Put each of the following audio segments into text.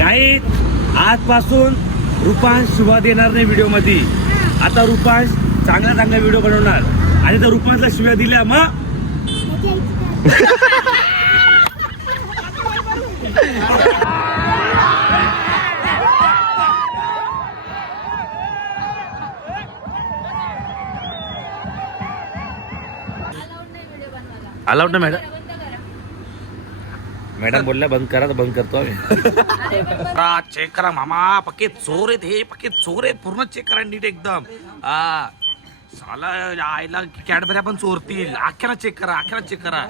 गाईत आजपासून रुपांश शिवा देणार नाही व्हिडिओ मध्ये. आता रुपांश चांगला व्हिडिओ बनवणार आणि जर रुपांशला शिव्या दिल्या मग अलाउड ना मॅडम. मॅडम बोलल्या बंद करा तर बंद करतो आम्ही. चेक करा मामा, पक्के चोर आहेत हे, पक्के चोर आहेत. पूर्ण चेक करा नीट एकदम. साला आईला कॅडबऱ्या पण चोरतील. अख्याला चेक करा, अख्याला चेक करा.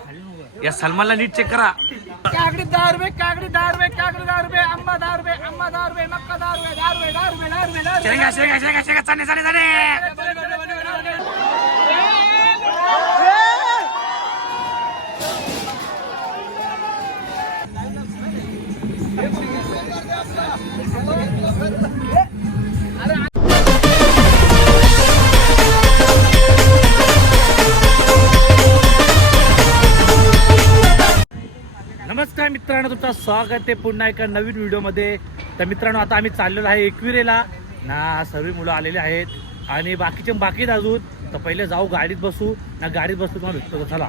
या सलमानला नीट चेक करा. काकडी 10 रुपये, काकडी 10 रुपये, काकडी 10 रुपये, आंबा 10 रुपये, आंबा 10 रुपये, मक्का 10 रुपये, 10 रुपये, 10 रुपये, 10 रुपये, 10 रुपये. शेंगा शेंगा शेंगा शेंगा चाले चाले चाले. नमस्कार मित्रांनो, तुमचं स्वागत आहे पुन्हा एका नवीन व्हिडिओमध्ये. तर मित्रांनो, आता आम्ही चाललेलो आहे एकविरेला ना. सर्व मुलं आलेले आहेत आणि बाकीचे बाकीत अजून. तर पहिले जाऊ गाडीत बसू ना. गाडीत बसतो तुम्हाला भेटतो. चला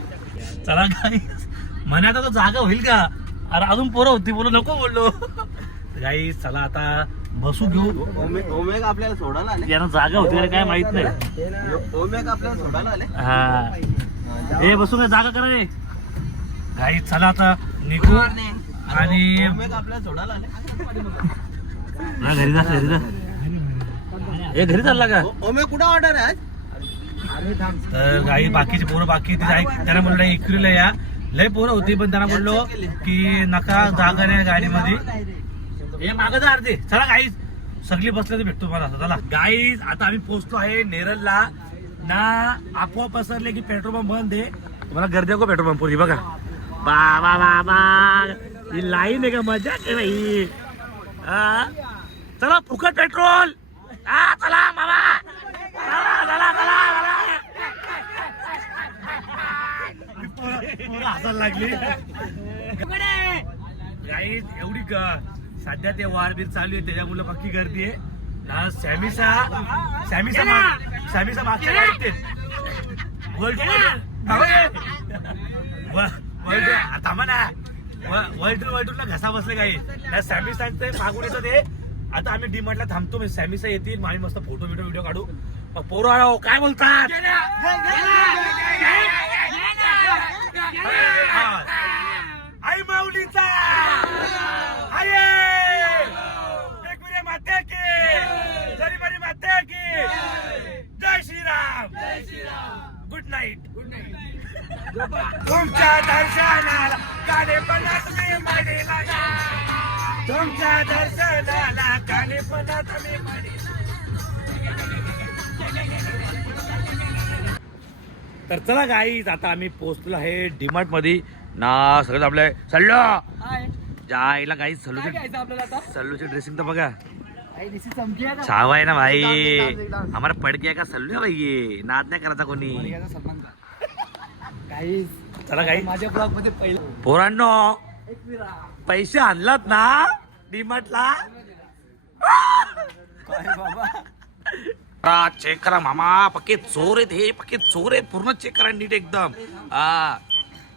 चला गाईस. म्हणे आता तो जागा होईल का? अरे अजून पोरं होती, बोलू नको बोललो. गाईस चला आता बसू घेऊ. ओमेग आपल्याला सोडायला आले. यांना जागा होती का काय माहित नाही. ओमेग आपल्याला सोडायला आले. हा हे बसू काय जागा करा रे. गाईस चला आता निघू आणि आपल्याला सोडायला आले. घरी जा घरी जा. हे घरी चालला का? ओमेग कुठं ऑर्डर आहे? तर गाई बाकीचे पोरं बाकी त्यांना म्हणलं इकरीला या. लय पोरं होती पण त्यांना म्हणलो की नका, जागा नाही गाडीमध्ये. हे मागं जा अर्धे. चला गाईज सगळी बसले तर भेटतो मला. चला गाईज आता आम्ही पोहोचलो आहे नेरलला ना. आपोआप पसरले की पेट्रोल पंप बंद आहे. तुम्हाला गर्दी आहे पेट्रोल पंपवर. ही बघा बाबा बाबा, ही लाईन आहे का? मजा आहे बाई. चला फुकट पेट्रोल. चला बाबा, चला चला चला. हसायला लागली गाईज. एवढी सध्या ते वारबीर चालू आहे त्याच्यामुळे पक्की गर्दी आहे ना. सॅमीसा मागच्या गाडीत थांबा ना. वळटून ना घसा बसले काही. सॅमीसांचं मागून येतं ते. आता आम्ही डीमार्टला थांबतो. सॅमीसा येतील, आम्ही मस्त फोटो व्हिडिओ काढू. पोरं काय बोलतात? आई माऊलीचा अरे एकविरे माते की जरीमारी माते की जय श्रीराम. Good night. तुमच्या दर्शनाला कालेपणा तुम्ही माडीला. तुमच्या दर्शनाला कालेपणा तुम्ही माडीला. तर चला गाईज आता आम्ही पोहोचलो आहे डीमार्ट मध्ये ना. सगळं आपल्या सल्लो जायला गाईज. सल्लूची ड्रेसिंग तर बघा. छावा आहे ना भाई. आम्हाला पडके का सल्लू भाई. ये नाद नाही करायचा कोणी. चला गाई माझ्या ब्लॉग मध्ये पहिला पोरांनो पैसे आणलात ना डीमार्टला? चेक करा मामा, पक्के चोर आहेत हे, पक्के चोर आहेत. पूर्ण चेक करा नीट एकदम.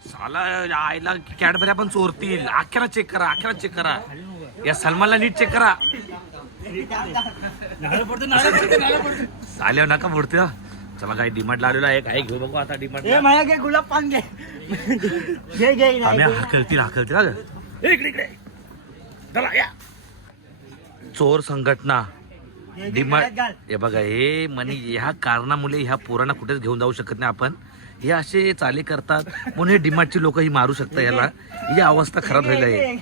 साला आईला कॅडबऱ्या पण चोरतील. अख्याला चेक करा, अख्याला चेक करा. या सलमानला नीट चेक करा. आल्यावर नका फोडते. चला काही डीमार्टला आलेलो आहे. काय घेऊ बघू आता डीमार्ट. गुलाब पान घे. हाकलतील इकडे इकडे. चला या. चोर संघटना डीमार्ट. हे बघा हे मनी. ह्या कारणामुळे ह्या पोरांना कुठेच घेऊन जाऊ शकत नाही आपण. हे असे चाले करतात म्हणून हे डीमार्टची लोक ही मारू शकतात याला. ही अवस्था खराब झालेली आहे.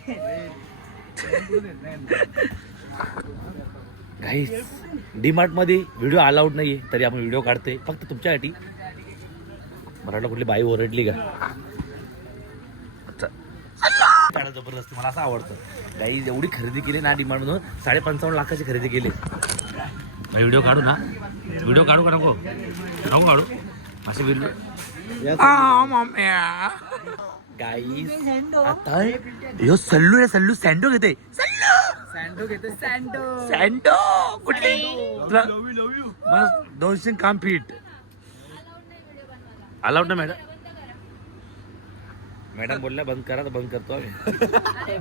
गाईस डीमार्ट मध्ये व्हिडिओ अलाउड नाहीये तरी आपण व्हिडिओ काढतोय फक्त तुमच्यासाठी. मराठा कुठली बाई ओरडली का? जबरदस्ती मला असं आवडतं. गाईस एवढी खरेदी केली ना डीमार्ट मधून. 55.5 लाखाची खरेदी केली. व्हिडिओ काढू ना? व्हिडिओ काढू का नको? नको काढू असे व्हिडिओ. गाईस आता यो सल्लू आहे. सल्लू सँडो घेते. फोटो घेते सँडो सँडो कुठली तुला बस 200 काम फिट अलाउड ना मॅडम मॅडम बोलल्या बंद करा तर बंद करतो आम्ही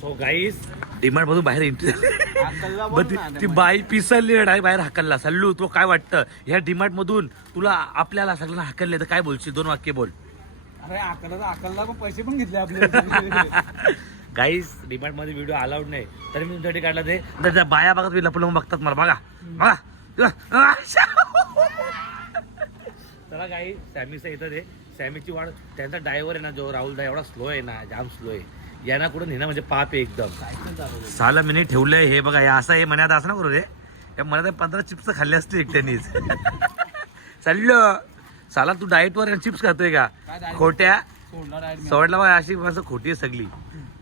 सो गाईस डिमांड मधून बाहेर एंट्री झाली ती बाई पिसलली डाय बाहेर हाकलला सल्लू तो काय वाटतं ह्या डिमांड मधून तुला आपल्याला सगळ्यांना हाकलले तर काय बोलशील 2 वाक्य बोल अरे अकलला पण पैसे पण घेतले आपले गाईस डिमांड मध्ये व्हिडिओ अलाउड नाही तरी मी तुमच्यासाठी काढला ते तर त्या बाया बघत मी लपलं बघतात मला बघा चला गाई सॅमीचं इथं ते सॅमीची वाढ त्यांचा ड्रायव्हर आहे ना जो राहुल दा एवढा स्लो आहे ना जाम स्लो आहे यांना कुठं नेणं म्हणजे पाप आहे एकदम 6 मिनिट ठेवलंय हे बघा हे असं हे मनात असं ना करू रे या मनात 15 चिप्स खाल्ले असतील एकट्यानीच चाललं साला तू डाएट वर चिप्स खातोय का खोट्या सोडला बा अशी मस्त खोटी आहे सगळी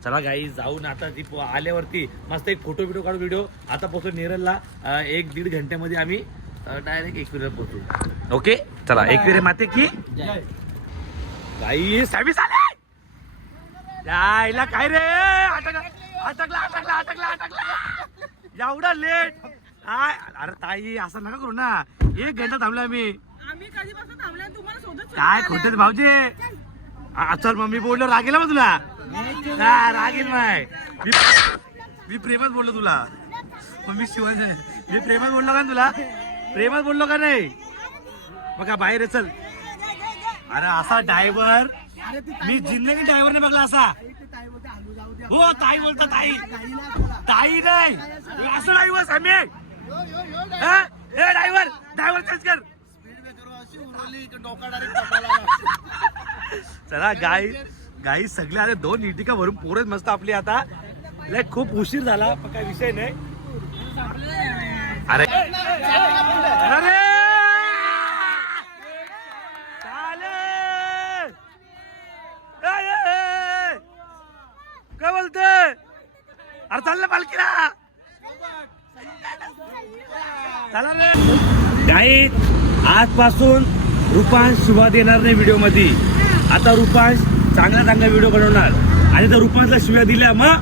चला गाई जाऊन आता ती आल्यावरती मस्त एक फोटो बिटो काढू व्हिडिओ आता पोहोचू नेरलला 1-1.5 घंट्यामध्ये आम्ही डायरेक्ट एकविरा पोहोचू ओके चला एकविरे माते की गाई सर्विस आले यायला काय रे अटकला एवढा लेट अरे ताई असं नका करू ना 1 घंटा थांबलो आम्ही कधीपासून थांबलाय तुम्हाला शोधत काय खोटे भाऊजी चल मम्मी बोललो रागेल मग तुला रागेल माय मी प्रेमात बोललो तुला मम्मी शिवाय मी प्रेमात बोललो का तुला प्रेमात बोललो का नाही बघा बाहेर चल अरे असा ड्रायव्हर मी जिंदगी ड्रायव्हरने बघला असा हो ताई बोलता ताई ताई नाही असं ड्रायव्हर आम्ही ड्रायव्हर चेंज कर चला गाई सगळे अरे 2 इटिका भरून पोरच मस्त आपली आता खूप उशीर झाला पण काय विषय नाही अरे अरे काय बोलतोय अरे चाललं पालखीला चला रे गाई आजपासून रुपांश शिवा देणार नाही व्हिडिओ मध्ये आता रुपांश चांगला व्हिडिओ बनवणार आणि जर रुपांशला शिव्या दिल्या मग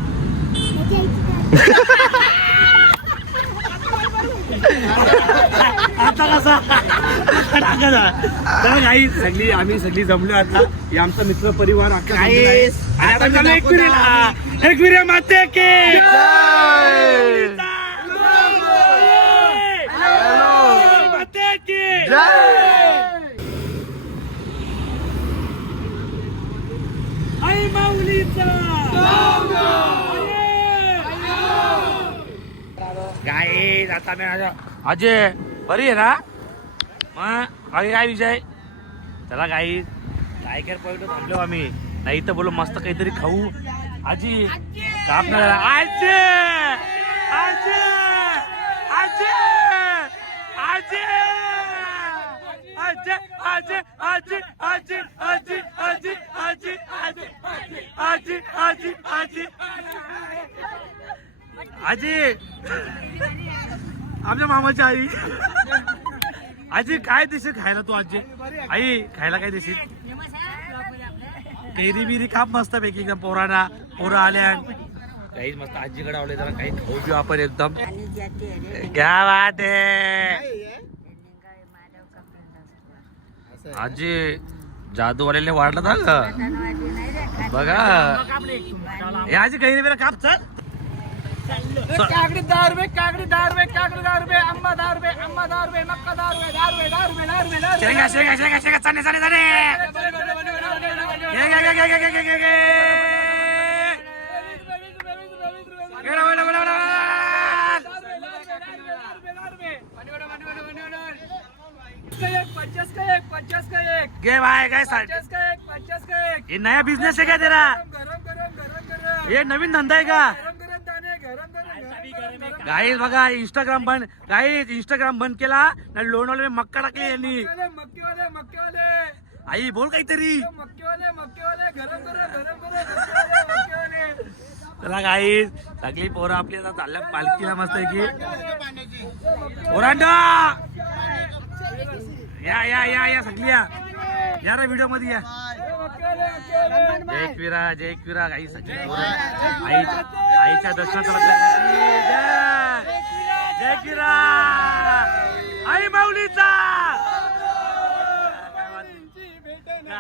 आता कसा काही सगळी आम्ही सगळी जमलो आता हे आमचा मित्र परिवार एकविरा माते की माते की आई माऊलीचा गाईज आता मी अजय बरी आहे ना मग अगे काय विषय चला गाईज गायकर पॉईंट थांबलो आम्ही नाही तर बोलो मस्त काहीतरी खाऊ आजी काप ना आजी आजी आजी आजी आजी आजी आजी आजी आजी आजी आजी आजी आजी आजी आजी आमच्या मामाची आई आजी काय देशील खायला तू आजी आई खायला काय देशील कैरी बिरी काप मस्त पैकी एकदम पोरं आल्या काही मस्त आजीकडे आवले जरा काही खाऊ घेऊ आपण एकदम क्या बात आहे आजी जादूवाल्याने वाढला ना बघा हे आजी कैरी बिरा काप चल काकडी 10 रुपये काकडी 10 रुपये काकडी 10 रुपये आंबा 10 रुपये आंबा 10 रुपये मक्का 10 रुपये 10 रुपये 10 रुपये 10 रुपये शेंगा चाने गे भाई काय 50 का एक ये नया बिजनेस है क्या तेरा ये नवीन धंदा आहे का गाईज बघा इंस्टाग्राम बंद केला ना लोणवले मक्का टाकले यांनी आई बोल काहीतरी चला गाईज सगळी पोरं आपली आता चालल्या पालखीला मस्त आहे की पोरांडा या सगळी या रे व्हिडिओ मध्ये या जय एकविरा गाई सगळी पोरं आईच्या दर्शनाचा एकविरा आई माऊलीचा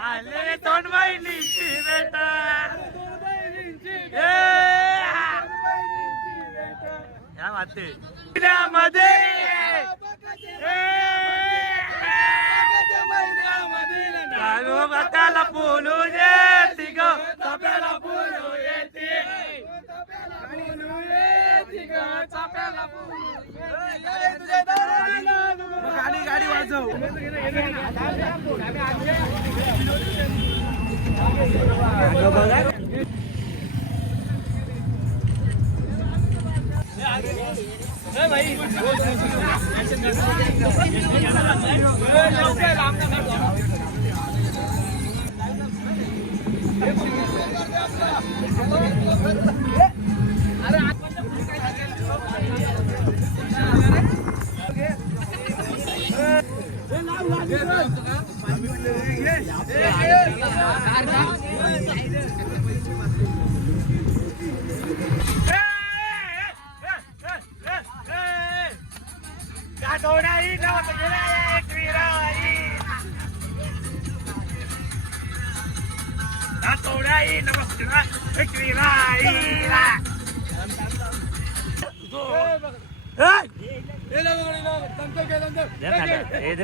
आले दोन बहिणींची भेट या वाटते त्याला बोलू येते ग चाप्याला बोलू येते गाडी वाजव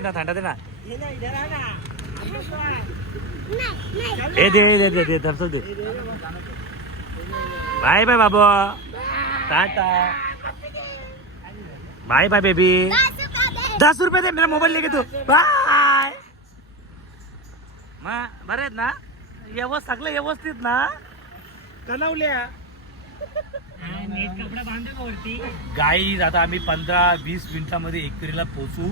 थंडा दे ना दे धरतो दे बाय बाय बाबू टाटा बाय बाय बेबी 10 रुपये दे मेरा मोबाईल लेके तू बाय बरे आहेत ना सगळं व्यवस्थित ना कलवल्या गाई आता आम्ही 15-20 मिनिटांमध्ये एकविरीला पोहोचू.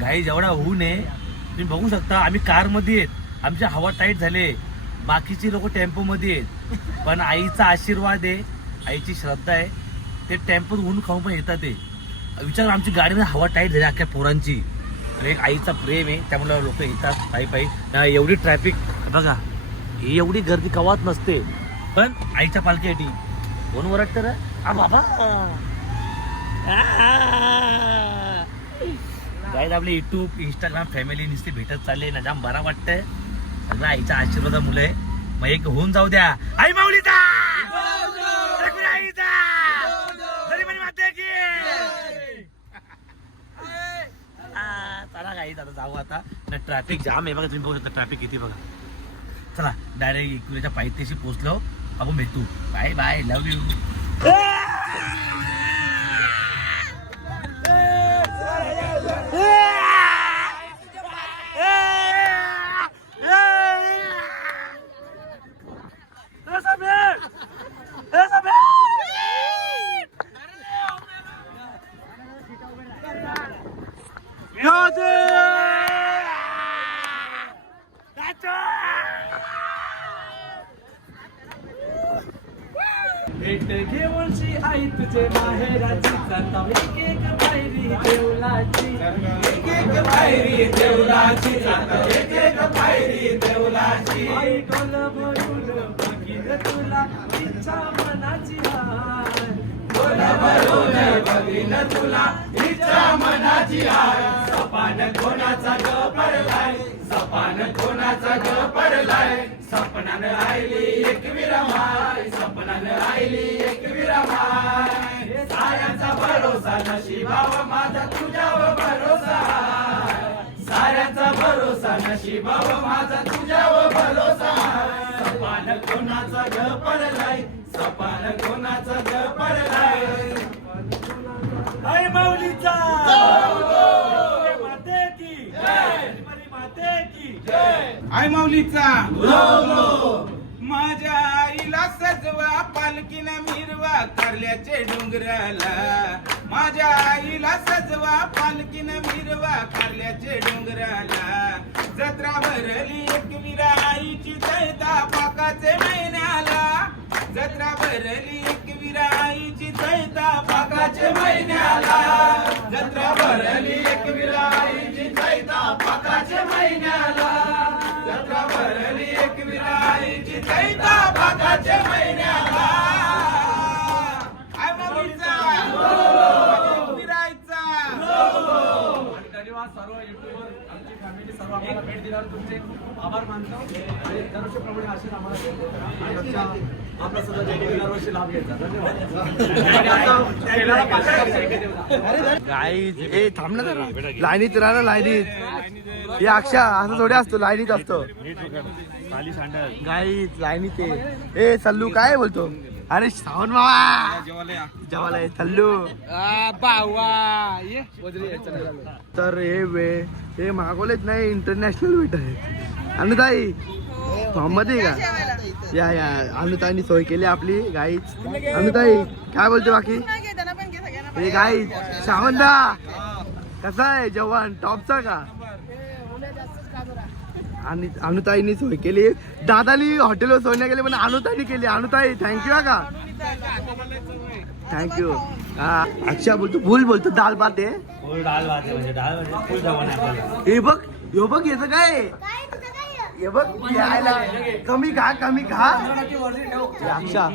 गाई जेवढा होऊ नये तुम्ही बघू शकता. आम्ही कार मध्ये आहेत, आमच्या हवा टाईट झाले, बाकीची लोक टेम्पो मध्ये आहेत, पण आईचा आशीर्वाद आहे, आईची श्रद्धा आहे, ते टेम्पोत ऊन खाऊन पण येतात. ते विचार आमची गाडीमध्ये हवा टाईट झाली अख्ख्या पोरांची. एक आईचा प्रेम आहे त्यामुळे लोक येतात पायी पायी. एवढी ट्रॅफिक बघा, ही एवढी गर्दी कवात नसते, पण आईच्या पालखीसाठी कोण ओरडतं रे बाबा. गाईज आपले युट्यूब इंस्टाग्राम फॅमिली नुसती भेटत चालले ना, जाम बरा वाटतंय. सगळं आईच्या आशीर्वादा मुले मग एक होऊन जाऊ द्या. आई माऊलीचा आईचा चला गाईज आता जाऊ. आता ट्रॅफिक जाम आहे बघा, तुम्ही बघू शकता ट्रॅफिक किती बघा. चला डायरेक्ट इकडच्या पायथ्याशी पोहोचलो, आपण भेटू. Bye bye, love you. भेट घेऊनची आई तुझे माहेराची, जाता एक एक पायरी देवलाची, एक एक पायरी देवलाची, जाता एक एक पायरी देवलाची. आई डोल भरून बघीन तुला, इच्छा मनाची हाय. डोल भरून बघीन तुला, इच्छा मनाची हाय. सपान कोणाचा ग पडलाय, सपान कोणाचा ग पडलाय. सपनान आईली एकविरा माय, सपनान आईली एकविरा माय. साऱ्यांचा भरोसा नशिबावर माझा तुझ्यावर भरोसा, साऱ्यांचा भरोसा नशिबावर माझा तुझ्यावर भरोसा. सपान कोणाचा ग पडलाय, सपान कोणाचा ग पडलाय. आई माऊलीचा माते की जय, माते की जय. आई माऊलीचा माझ्या आईला सजवा, पालखीनं मिरवा कारल्याचे डोंगराला. माझ्या आईला सजवा, पालखीनं मिरवा कारल्याचे डोंगराला. जत्रा भरली एकविरा आईची, दैता पाकाचे महिन्याला. जत्रा भरली एकविरा आईची, दैता पाकाचे महिन्याला. जत्रा भरली एकविरा आईची, दैता पाकाचे महिन्याला. जत्रा भरली एकविरा आईची, दैता पाकाचे महिन्याला. आई माऊलीचा एकविरा सर्व युट्यूबर आमची फॅमिली सर्व आम्हाला भेट दिल्यावर तुमचे आभार मानतो आणि दरवर्षीप्रमाणे असेच आम्हाला भेट देता आणि आमच्या आपला सुद्धा दरवर्षी लाभ घ्यायचा धन्यवाद आणि आता केलेला पाठवतो एके देवता. गाईज ए थांब ना जरा लाईनीत राहा लाईनीत हे अक्षा असं थोडे असतो लाईनीत असतो गाईज लाईनीत ए सल्लू काय बोलतो अरे श्रावण मामा जेवायला ये, सल्लू तर हे मागवलेच नाही इंटरनॅशनल वेट आहे अनुताई मध्ये का या अनुताईनी सोय केली आपली गाईच अनुताई काय बोलते बाकी हे गाईच श्रावणदा कसा आहे जेवण टॉपचा का आणि अनुताईनी सोय केली दादानी हॉटेलवर सोय नाही केली पण अनुताईनी केली अनुताई थँक्यू का थँक्यू हा अक्षा बोलतो फुल बोलतो दाल भात आहे फुल डाळ भात आहे म्हणजे डाळ म्हणजे फुल जेवण आहे आपल्याला. हे बघ याचं काय हे बघ यायला कमी खा हे अक्षा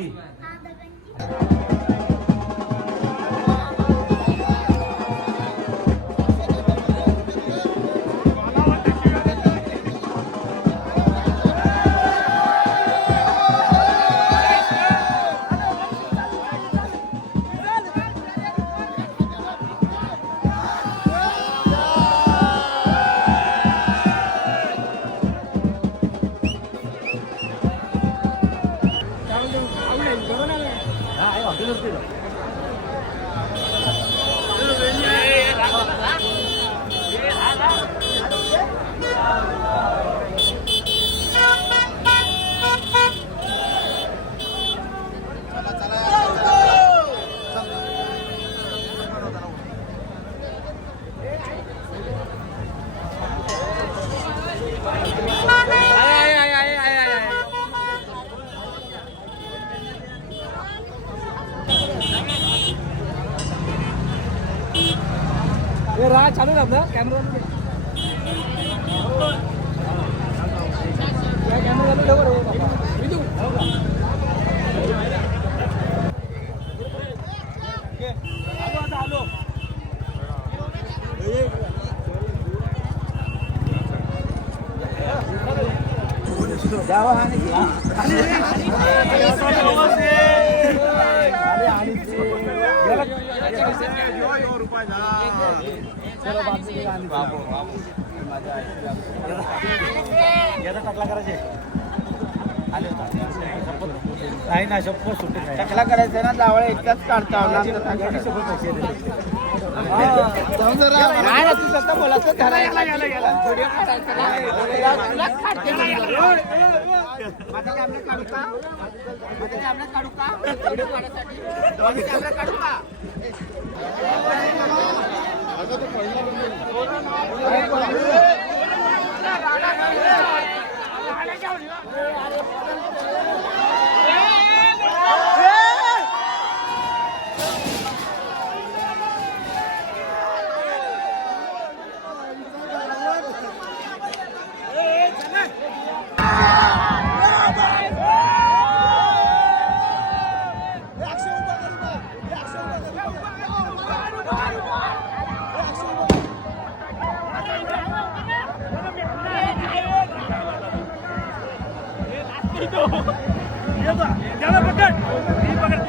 चालू ना कॅमेरा नाही ना शप्पथ सुट्टी नाही. टकला करायचं ना जावळ एकदाच काढता तू स्वतः बोलायचं पकड